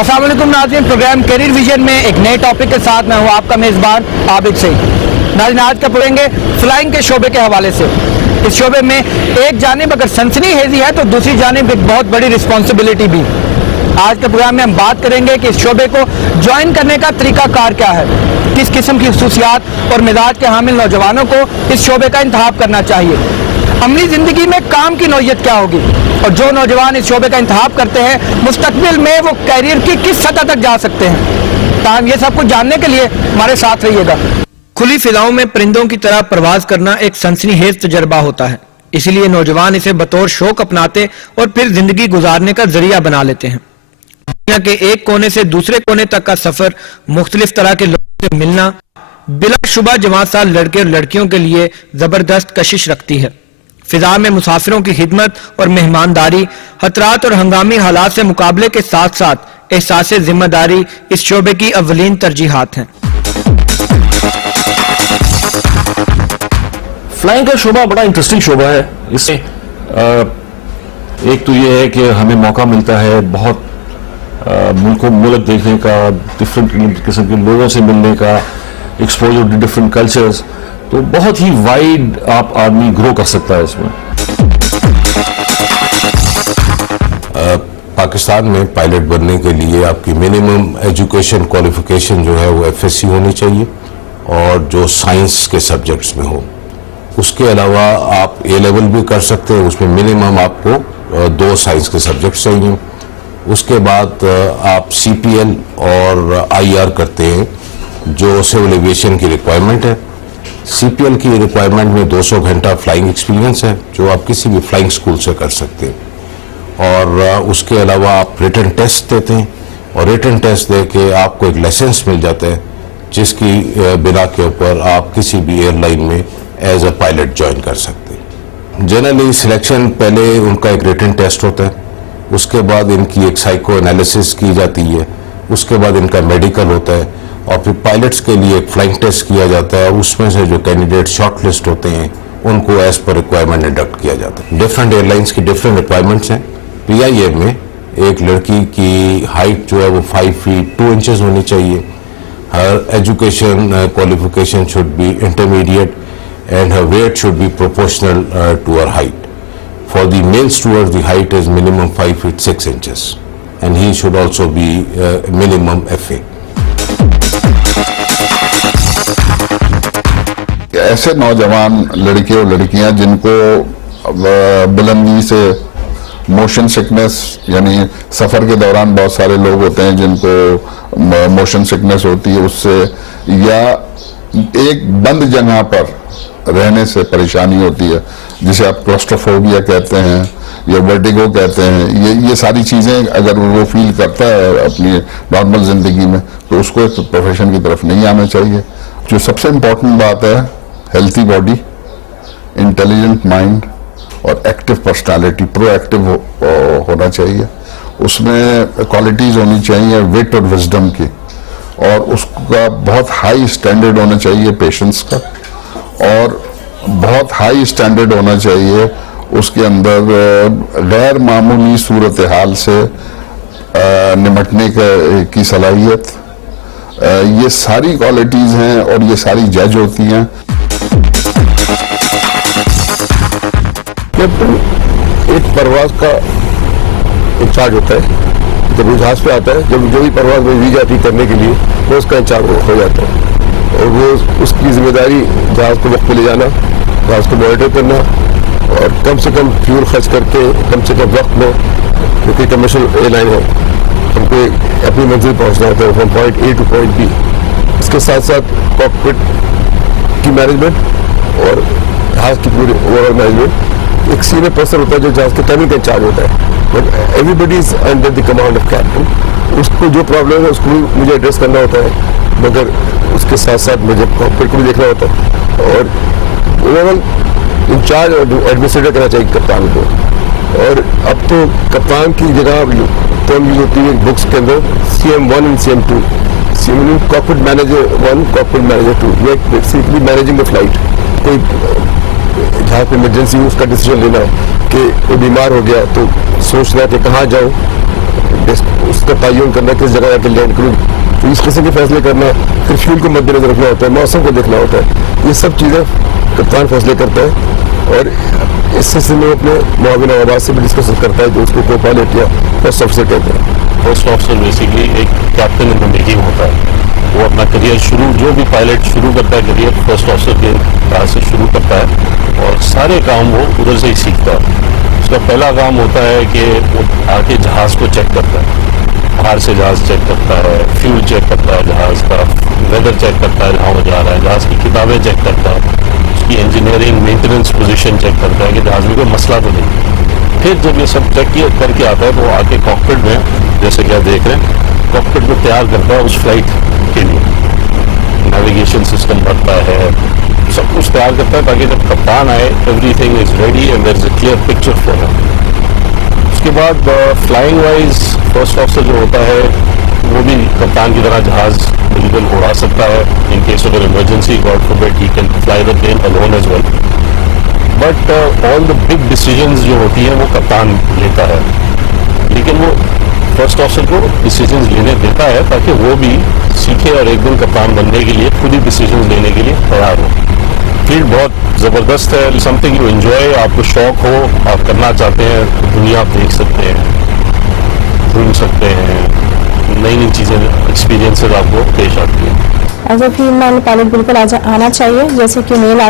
अस्सलाम वालेकुम नाज़रीन, प्रोग्राम कैरियर विजन में एक नए टॉपिक के साथ मैं हूँ आपका मेज़बान आबिद सईद। नाज़रीन, आज का पढ़ेंगे फ्लाइंग के शोबे के हवाले से। इस शोबे में एक जानिब अगर सनसनीखेज़ी है तो दूसरी जानिब एक बहुत बड़ी रिस्पॉन्सिबिलिटी भी। आज के प्रोग्राम में हम बात करेंगे कि इस शोबे को ज्वाइन करने का तरीकाकार क्या है, किस किस्म की खसूसियात और मिजाज के हामिल नौजवानों को इस शोबे का इंतखाब करना चाहिए, अमली ज़िंदगी में काम की नौयत क्या होगी, और जो नौजवान इस शोबे का इंतखाब करते हैं मुस्तकबिल में वो कैरियर की किस सतह तक जा सकते हैं। ताहम ये सब कुछ जानने के लिए हमारे साथ रहिएगा। खुली फिजाओं में परिंदों की तरह परवाज करना एक सनसनीखेज तजर्बा होता है, इसीलिए नौजवान इसे बतौर शौक अपनाते और फिर जिंदगी गुजारने का जरिया बना लेते हैं। दुनिया के एक कोने से दूसरे कोने तक का सफर, मुख्तलिफ तरह के लोगों से मिलना बिलाशुबा जवान साल लड़के और लड़कियों के लिए जबरदस्त कशिश रखती है। फिजा में मुसाफिरों की खिदमत और मेहमानदारी, खतरात और हंगामी हालात से मुकाबले के साथ साथ एहसास जिम्मेदारी इस शोबे की अव्वलीन तरजीहात हैं। फ्लाइंग का शोबा बड़ा इंटरेस्टिंग शोबा है। इससे एक तो ये है कि हमें मौका मिलता है बहुत मुल्क देखने का, डिफरेंट किस्म के लोगों से मिलने का, एक्सपोजर टू डिफरेंट कल्चर्स, तो बहुत ही वाइड आप आदमी ग्रो कर सकता है इसमें। पाकिस्तान में पायलट बनने के लिए आपकी मिनिमम एजुकेशन क्वालिफिकेशन जो है वो एफएससी होनी चाहिए और जो साइंस के सब्जेक्ट्स में हो। उसके अलावा आप ए लेवल भी कर सकते हैं, उसमें मिनिमम आपको 2 साइंस के सब्जेक्ट्स चाहिए। उसके बाद आप सीपीएल और आईआर करते हैं जो सिविल एविएशन की रिक्वायरमेंट है। सीपीएल की रिक्वायरमेंट में 200 घंटा फ्लाइंग एक्सपीरियंस है जो आप किसी भी फ्लाइंग स्कूल से कर सकते हैं। और उसके अलावा आप रिटन टेस्ट देते हैं और रिटन टेस्ट दे के आपको एक लाइसेंस मिल जाता है जिसकी बिना के ऊपर आप किसी भी एयरलाइन में एज अ पायलट ज्वाइन कर सकते हैं। जनरली सिलेक्शन पहले उनका एक रिटन टेस्ट होता है, उसके बाद इनकी एक साइको एनालिसिस की जाती है, उसके बाद इनका मेडिकल होता है और फिर पायलट्स के लिए एक फ्लाइंग टेस्ट किया जाता है। उसमें से जो कैंडिडेट शॉर्ट लिस्ट होते हैं उनको एज पर रिक्वायरमेंट इंडक्ट किया जाता है। डिफरेंट एयरलाइंस की डिफरेंट रिक्वायरमेंट्स हैं। पीआईए में एक लड़की की हाइट जो है वो 5 फीट 2 इंचेस होनी चाहिए। हर education qualification should be intermediate and her weight should be proportional to her height. For the male steward, the height is minimum 5 feet 6 inches, and he should also be minimum FA. ऐसे नौजवान लड़के और लड़कियां जिनको बुलंदी से motion sickness, यानी सफ़र के दौरान बहुत सारे लोग होते हैं जिनको मोशन सिकनेस होती है उससे, या एक बंद जगह पर रहने से परेशानी होती है जिसे आप क्लॉस्ट्रोफोबिया कहते हैं या वर्टिगो कहते हैं। ये सारी चीज़ें अगर वो फील करता है अपनी नॉर्मल ज़िंदगी में तो उसको एक प्रोफेशन की तरफ नहीं आना चाहिए। जो सबसे इम्पोर्टेंट बात है, हेल्थी बॉडी, इंटेलिजेंट माइंड और एक्टिव पर्सनालिटी, प्रोएक्टिव होना चाहिए। उसमें क्वालिटीज़ होनी चाहिए विट और विजडम की, और उसका बहुत हाई स्टैंडर्ड होना चाहिए पेशेंस का, और बहुत हाई स्टैंडर्ड होना चाहिए उसके अंदर गैर मामूली सूरत हाल से निपटने की सलाहियत। ये सारी क्वालिटीज़ हैं और ये सारी जज होती हैं। कैप्टन एक परवाज का इंचार्ज होता है, जब वो जहाज पे आता है, जब जो भी परवाज में दी जाती करने के लिए वो उसका इंचार्ज हो जाता है, और वो उसकी जिम्मेदारी जहाज को वक्त पे ले जाना, जहाज को मॉनिटर करना और कम से कम फ्यूल खर्च करके कम से कम वक्त में, क्योंकि कमर्शियल एयरलाइन है, हमको अपनी मंजिल पहुंचना होता है from point A to point B. इसके साथ साथ कॉकपिट की मैनेजमेंट और जहाज की पूरी ओवरऑल मैनेजमेंट। एक सीनियर पर्सन होता है जो जहाज के टाइमिंग का इंचार्ज होता है, but everybody is under the command of captain. उसको जो प्रॉब्लम है उसको मुझे एड्रेस करना होता है, मगर उसके साथ साथ मुझे कॉकपिट को भी देखना होता है और ओवरऑल इंचार्ज और एडमिनिस्ट्रेटर करना चाहिए कप्तान को। और अब तो कप्तान की जगह टर्म यूज होती है बुक्स के अंदर CM1 और CM2, cockpit manager 1, cockpit manager 2, ये बेसिकली मैनेजिंग द फ्लाइट। कोई जहाँ पे इमरजेंसी उसका डिसीजन लेना कि कोई बीमार हो गया तो सोचना कि कहाँ जाऊँ, उसका तयन करना, किस जगह आके लैंड करूँ, तो इस किस्म के फैसले करना, फिर फ्यूल को मद्देनजर रखना होता है, मौसम को देखना होता है, ये सब चीज़ें कप्तान फैसले करता है। और इस सिलसिले में अपने मुआविन आवाज से भी डिस्कस करता है, जो उसको को पायलट या फर्स्ट ऑफिसर कहते हैं। फर्स्ट ऑफिसर बेसिकली एक कैप्टन इन द मेकिंग होता है। वो अपना करियर शुरू, जो भी पायलट शुरू करता है करियर, फर्स्ट ऑफिसर के तरह से शुरू करता है और सारे काम वो उधर से ही सीखता है। उसका पहला काम होता है कि वो आके जहाज़ को चेक करता है, बाहर से जहाज़ चेक करता है, फ्यूल चेक करता है जहाज़ का, वेदर चेक करता है जहाँ वो जा रहा है, जहाज़ की किताबें चेक करता है, उसकी इंजीनियरिंग मेंटेनेंस पोजीशन चेक करता है कि जहाज़ में कोई मसला तो नहीं। फिर जब ये सब चेक करके आता है तो वो आके कॉकपिट में, जैसे कि आप देख रहे हैं, कॉकपिट में तैयार करता है उस फ्लाइट के लिए। नेविगेशन सिस्टम भरता है, सब कुछ तैयार करता है ताकि जब कप्तान आए everything is ready and there is a clear picture for him. उसके बाद फ्लाइंग वाइज फर्स्ट ऑफिसर जो होता है वो भी कप्तान की तरह जहाज बिल्कुल उड़ा सकता है। In case of emergency, God forbid, he can fly the plane alone as well. But all the big decisions जो होती हैं वो कप्तान लेता है, लेकिन वो फर्स्ट ऑफिसर को डिसीजंस लेने देता है ताकि वो भी सीखे और एक दिन कप्तान बनने के लिए खुद ही डिसीजंस लेने के लिए तैयार हो। फील्ड बहुत ज़बरदस्त है, समथिंग यू एंजॉय, आपको शौक हो, आप करना चाहते हैं तो दुनिया आप देख सकते हैं, घूम सकते हैं, नई नई चीज़ें, एक्सपीरियंसेस आपको पेश आती हैं। एज ए फीमेल पायलट बिल्कुल आना चाहिए, जैसे कि मेल